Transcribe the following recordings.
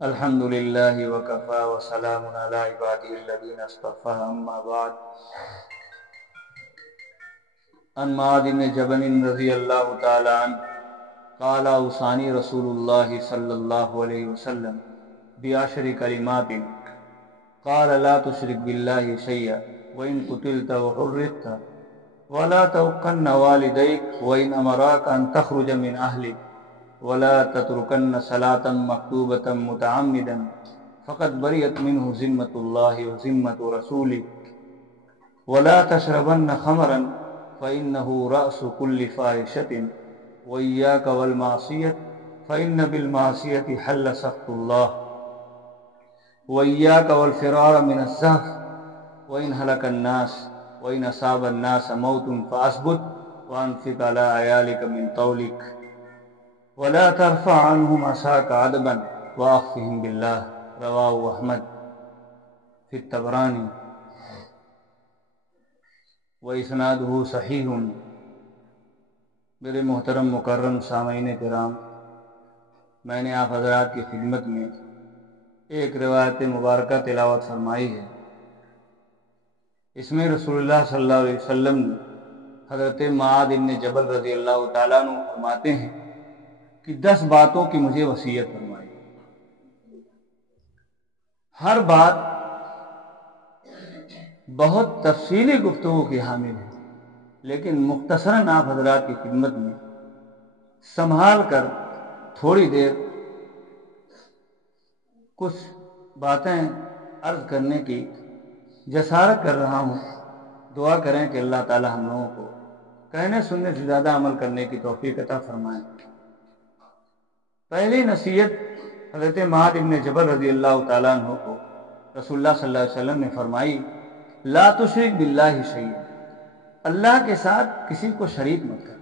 الحمد لله وكفى وسلام على عباده الذين اصطفى أما بعد. عن معاذ بن جبل رضي الله تعالى عنه قال أوصاني رسول الله صلى الله عليه وسلم بعشر كلمات قال لا تشرك بالله شيئا وإن قتلت وحرقت ولا توقن والديك وإن أمراك أن تخرج من أهلك ولا تتركن صلاة مكتوبة متعمدا فقد برئت منه ذمة الله وذمة رسوله ولا تشربن خمرا فإنه رأس كل فاحشة وإياك والمعصية فإن بالمعصية حل سخط الله وإياك والفرار من الزهف وإن هلك الناس وإن أصاب الناس موت فأثبت وأنفق على عيالك من طولك ولا ترفع عنهم عصاك عدبا وأخفهم بالله. رواه أحمد في الطبراني وإسناده صحیح. میرے محترم مکرم سامعین کرام، میں نے آپ حضرات کی خدمت میں ایک روایت مبارکہ تلاوت فرمائی ہے. اس میں رسول اللہ صلی اللہ علیہ وسلم نے حضرت معاذ بن جبل رضی اللہ تعالیٰ عنہ فرماتے ہیں کہ 10 باتوں کی مجھے وصیت فرمائی. ہر بات بہت تفصیلی گفتگو کی حامل ہے، لیکن مختصراً آپ حضرات کی خدمت میں سنبھال کر تھوڑی دیر کچھ باتیں عرض کرنے کی جسارت کر رہا ہوں. دعا کریں کہ اللہ تعالی ہم لوگوں کو کہنے سننے سے زیادہ عمل کرنے کی توفیق عطا فرمائیں. پہلی نصیحت حضرت معاذ بن جبل رضی اللہ تعالیٰ عنہ کو رسول اللہ صلی اللہ علیہ وسلم نے فرمائی، لا تشرک باللہ شیئا، اللہ کے ساتھ کسی کو شریک مت کر.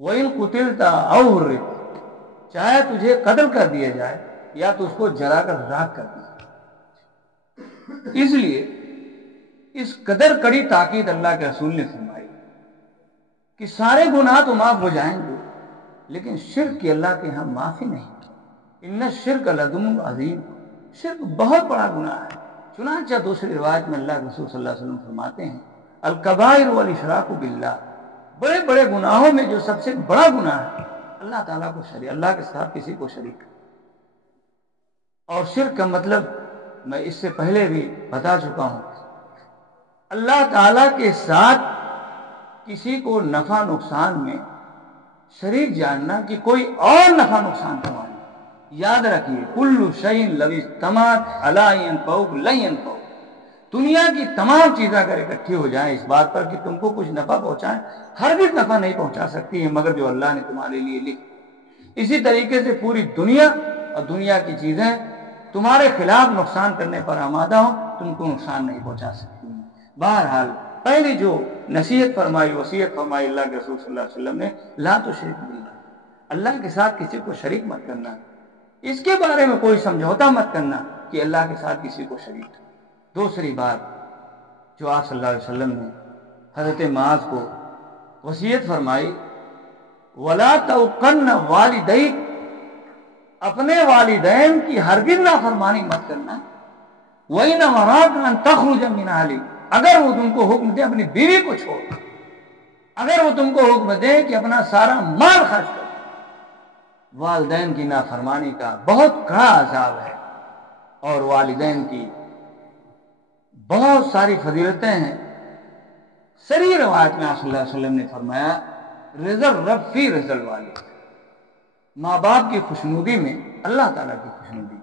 وَإِن قُتِلْتَ أَوْ حُرِّقْتَ، چاہے تجھے قتل کر دیا جائے یا تو اس کو جلا کر راکھ کر دیا. اس لیے اس قدر کڑی تاکید اللہ کے رسول نے فرمائی کہ سارے گناہ تو معاف ہو جائیں گے، لیکن شرک کی اللہ کے ہاں معافی نہیں. ان الشرک لظلم عظیم، شرک بہت بڑا گناہ ہے. چنانچہ دوسری روایت میں اللہ کے رسول صلی اللہ علیہ وسلم فرماتے ہیں، الکبائر والاشراک باللہ، بڑے بڑے گناہوں میں جو سب سے بڑا گناہ ہے اللہ تعالیٰ کو شریک، اللہ کے ساتھ کسی کو شریک. اور شرک کا مطلب میں اس سے پہلے بھی بتا چکا ہوں، اللہ تعالیٰ کے ساتھ کسی کو نفع نقصان میں شریک جاننا کہ کوئی اور نفع نقصان کروانا. یاد رکھیے، کل شیء لو اجتمعت علی ان ينفعوک لن ينفعوک، دنیا کی تمام چیزیں اگر اکٹھی ہو جائیں اس بات پر کہ تم کو کچھ نفع پہنچائیں، ہرگز نفع نہیں پہنچا سکتی ہیں مگر جو اللہ نے تمہارے لیے لکھی. اسی طریقے سے پوری دنیا اور دنیا کی چیزیں تمہارے خلاف نقصان کرنے پر آمادہ ہوں، تم کو نقصان نہیں پہنچا سکتی ہیں. بہرحال پہلی جو نصیحت فرمائی، وصیت فرمائی اللہ کے رسول صلی اللہ علیہ وسلم نے، لا تشرک باللہ، اللہ کے ساتھ کسی کو شریک مت کرنا. اس کے بارے میں کوئی سمجھوتا مت کرنا کہ اللہ کے ساتھ کسی کو شریک. دوسری بات جو آپ صلی اللہ علیہ وسلم نے حضرت معاذ کو وصیت فرمائی، وَلَا تَوْقَنَّ وَالِدَيْكَ، اپنے والدین کی ہرگز نافرمانی مت کرنا. وَإِنْ أَمَرَاكَ أَن تَخْرُجَ مِنْ أَهْلِكَ، اگر وہ تم کو حکم دے اپنی بیوی کو چھوڑ، اگر وہ تم کو حکم دے کہ اپنا سارا مال خرچ کرو. والدین کی نافرمانی کا بہت کڑا عذاب ہے، اور والدین کی بہت ساری فضیلتیں ہیں. صحیح روایت میں آپ صلی اللہ علیہ وسلم نے فرمایا، رضا الرب فی رضا الوالد، ماں باپ کی خوشنودی میں اللہ تعالیٰ کی خوشنودی،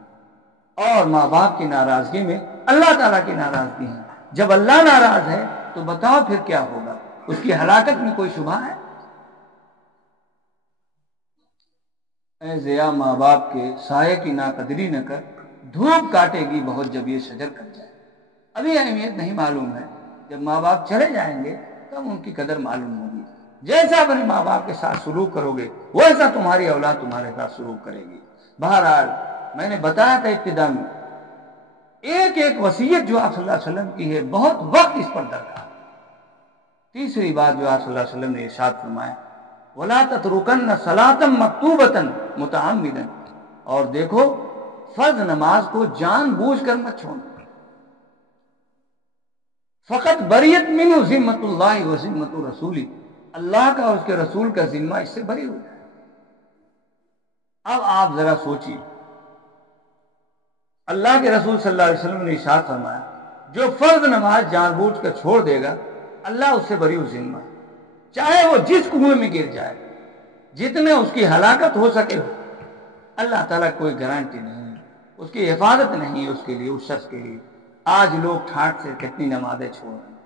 اور ماں باپ کی ناراضگی میں اللہ تعالیٰ کی ناراضگی ہے. جب اللہ ناراض ہے تو بتاؤ پھر کیا ہوگا؟ اس کی ہلاکت میں کوئی شبہ ہے؟ اے ضیا، ماں باپ کے سائے کی ناقدری نہ کر، دھوپ کاٹے گی بہت جب یہ شجر کٹ جائے. ابھی اہمیت نہیں معلوم ہے، جب ماں باپ چلے جائیں گے تب ان کی قدر معلوم ہوگی. جیسا اپنے ماں باپ کے ساتھ سلوک کرو گے ویسا تمہاری اولاد تمہارے ساتھ سلوک کرے گی. بہرحال میں نے بتایا تھا ابتدا میں، ایک ایک وصیت جو آپ صلی اللہ علیہ وسلم کی ہے بہت وقت اس پر درکار. تیسری بات جو آپ صلی اللہ علیہ وسلم نے ارشاد فرمایا، وَلَا تَتْرُكَنَّ صَلَاةً مَكْتُوبَةً مُتَعَمِّدًا، اور دیکھو فرض نماز کو جان بوجھ کر مت چھوڑنا. فقط بریت منہ ذمت اللہ و ذمت رسولی، اللہ کا اور اس کے رسول کا ذمہ اس سے بری ہو جائے. اب آپ ذرا سوچیے، اللہ کے رسول صلی اللہ علیہ وسلم نے ارشاد فرمایا جو فرض نماز جان بوجھ کر چھوڑ دے گا اللہ اس سے بری و ذمہ، چاہے وہ جس کنویں میں گر جائے، جتنے اس کی ہلاکت ہو سکے ہو، اللہ تعالیٰ کوئی گارنٹی نہیں، اس کی حفاظت نہیں اس کے لیے، اس شخص کے لیے. آج لوگ ٹھاٹ سے کتنی نمازیں چھوڑ رہے ہیں،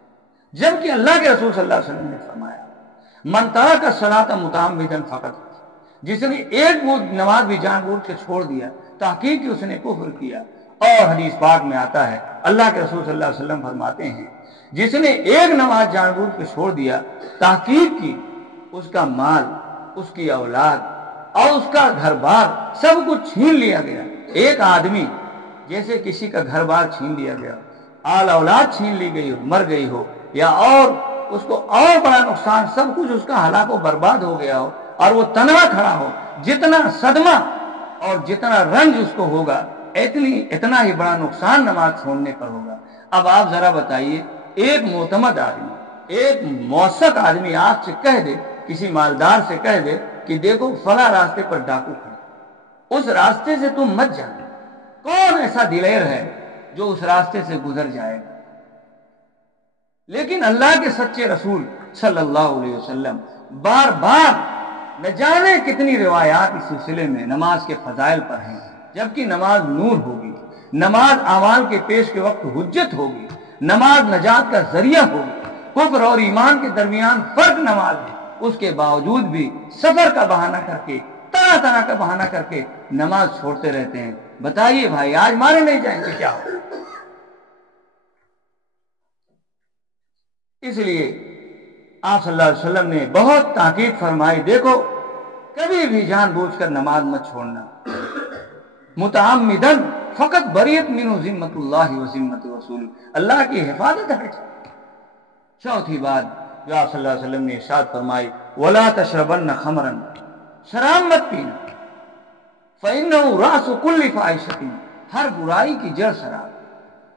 جبکہ اللہ کے رسول صلی اللہ علیہ وسلم نے فرمایا من ترک الصلاۃ متعمدا فقط، جس نے ایک نماز بھی جان بوجھ کے چھوڑ دیا تحقیق کہ اس نے کفر کیا. اور حدیث پاک میں آتا ہے اللہ کے رسول صلی اللہ علیہ وسلم فرماتے ہیں جس نے ایک نماز جان بوجھ کے چھوڑ دیا تحقیق کی اس کا مال، اس کی اولاد اور اس کا گھر بار سب کچھ چھین لیا گیا. ایک آدمی جیسے کسی کا گھر بار چھین لیا گیا، آل اولاد چھین لی گئی ہو، مر گئی ہو، یا اور اس کو اور بڑا نقصان، سب کچھ اس کا ہلاک و برباد ہو گیا ہو اور وہ تنہا کھڑا ہو، جتنا صدمہ اور جتنا رنج اس کو ہوگا اتنا ہی بڑا نقصان نماز چھوڑنے پر ہوگا. اب آپ ذرا بتائیے، ایک معتمد آدمی، ایک موثق آدمی آپ سے کہہ دے، کسی مالدار سے کہہ دے کہ دیکھو فلاں راستے پر ڈاکو کھڑے، اس راستے سے تم مت جانا. کون ایسا دلیر ہے جو اس راستے سے گزر جائے گا؟ لیکن اللہ کے سچے رسول صلی اللہ علیہ وسلم بار بار نہ جانے کتنی روایات اس سلسلے میں نماز کے فضائل پر ہیں. جبکہ نماز نور ہوگی، نماز اعمال کے پیش کے وقت حجت ہوگی، نماز نجات کا ذریعہ ہوگی. کفر اور ایمان کے درمیان فرق نماز ہے، اس کے باوجود بھی سفر کا بہانہ کر کے، طرح طرح کا بہانہ کر کے نماز چھوڑتے رہتے ہیں. بتائیے بھائی آج مارے نہیں جائیں گے کیا ہو؟ اس لیے آپ صلی اللہ علیہ وسلم نے بہت تاکید فرمائی، دیکھو کبھی بھی جان بوجھ کر نماز مت چھوڑنا. متعمدن فقط بریت منہ ذمت اللہ و ذمت رسول، اللہ کی حفاظت ہے. چوتھی بات جو آپ صلی اللہ علیہ وسلم نے ارشاد فرمائی ولا تشربن خمرا، شراب مت پینا، فإنه رأس كل فاحشة، ہر برائی کی جڑ شراب.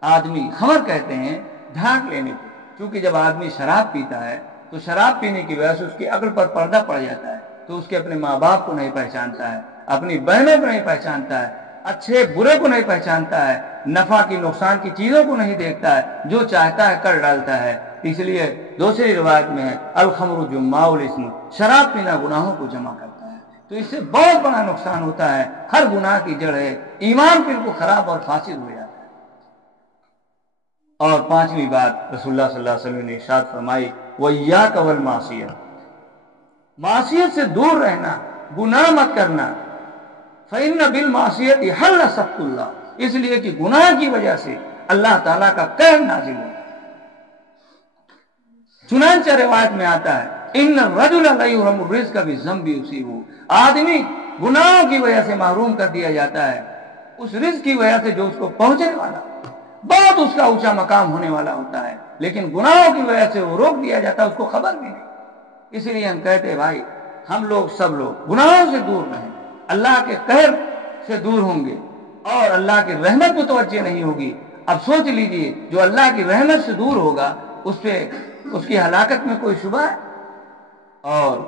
آدمی خمر کہتے ہیں ڈھانک لینے کو، کیونکہ جب آدمی شراب پیتا ہے تو شراب پینے کی وجہ سے اس کی عقل پر پردہ پڑ جاتا ہے، تو اس کے اپنے ماں باپ کو نہیں پہچانتا ہے، اپنی بہنوں کو نہیں پہچانتا ہے، اچھے برے کو نہیں پہچانتا ہے، نفع کی نقصان کی چیزوں کو نہیں دیکھتا ہے، جو چاہتا ہے کر ڈالتا ہے. اس لیے دوسری روایت میں ہے الخمر جماع الاسم، شراب پینا گناہوں کو جمع کرتا ہے. تو اس سے بہت بڑا نقصان ہوتا ہے، ہر گناہ کی جڑ ہے، ایمان پھر کو خراب اور فاسد ہو جاتا ہے. اور پانچویں بات رسول اللہ صلی اللہ علیہ وسلم نے ارشاد فرمائی وَإِيَّاكَ وَالْمَعْصِيَةَ، معصیت سے دور رہنا، گناہ مت کرنا. فَإِنَّ بِالْمَعْصِيَةِ حَلَّ سَخْطُ اللَّهِ، اس لیے کہ گناہ کی وجہ سے اللہ تعالیٰ کا قہر نازل ہوتا ہے. چنانچہ روایت میں آتا ہے ان الرجل لا يحرم الرزق بالذنب يصيبه، آدمی گناہوں کی وجہ سے محروم کر دیا جاتا ہے اس رزق کی وجہ سے جو اس کو پہنچنے والا، بہت اس کا اونچا مقام ہونے والا ہوتا ہے، لیکن گناہوں کی وجہ سے وہ روک دیا جاتا ہے، اس کو خبر بھی نہیں. اس لیے ہم کہتے ہیں بھائی ہم لوگ سب لوگ گناہوں سے دور رہیں، اللہ کے قہر سے دور ہوں گے اور اللہ کی رحمت متوجہ نہیں ہوگی. اب سوچ لیجئے جو اللہ کی رحمت سے دور ہوگا اس پہ اس کی ہلاکت میں کوئی شبہ ہے. اور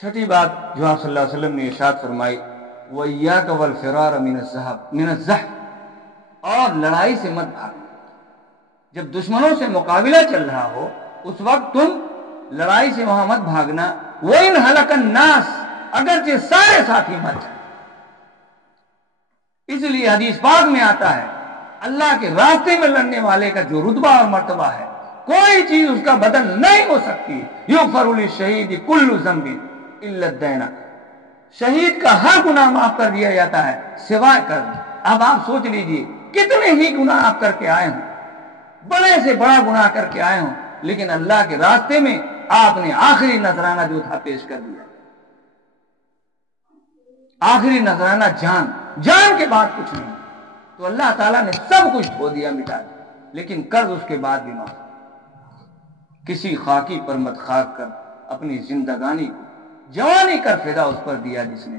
چھٹی بات جو آپ صلی اللہ علیہ وسلم نے ارشاد فرمائی وَإِيَّاكَ وَالْفِرَارَ مِنَ الزَّحْفِ، اور لڑائی سے مت بھاگنا. جب دشمنوں سے مقابلہ چل رہا ہو اس وقت تم لڑائی سے وہاں مت بھاگنا. وَإِنْ هَلَكَ النَّاسِ، اگرچہ سارے ساتھی مر جائیں. اس لیے حدیث پاک میں آتا ہے اللہ کے راستے میں لڑنے والے کا جو رتبہ اور مرتبہ ہے کوئی چیز اس کا بدل نہیں ہو سکتی. یغفر للشہید کل ذنب الا الدین، شہید کا ہر گناہ معاف کر دیا جاتا ہے سوائے قرض. اب آپ سوچ لیجئے کتنے ہی گناہ آپ کر کے آئے ہوں، بڑے سے بڑا گناہ کر کے آئے ہوں، لیکن اللہ کے راستے میں آپ نے آخری نذرانہ جو تھا پیش کر دیا. آخری نذرانہ جان کے بعد کچھ نہیں. تو اللہ تعالیٰ نے سب کچھ دھو دیا، مٹا دیا، لیکن قرض اس کے بعد بھی معاف. کسی خاکی پر مت خاک کر اپنی زندگانی کو جوانی کر فدا اس پر دیا جس نے.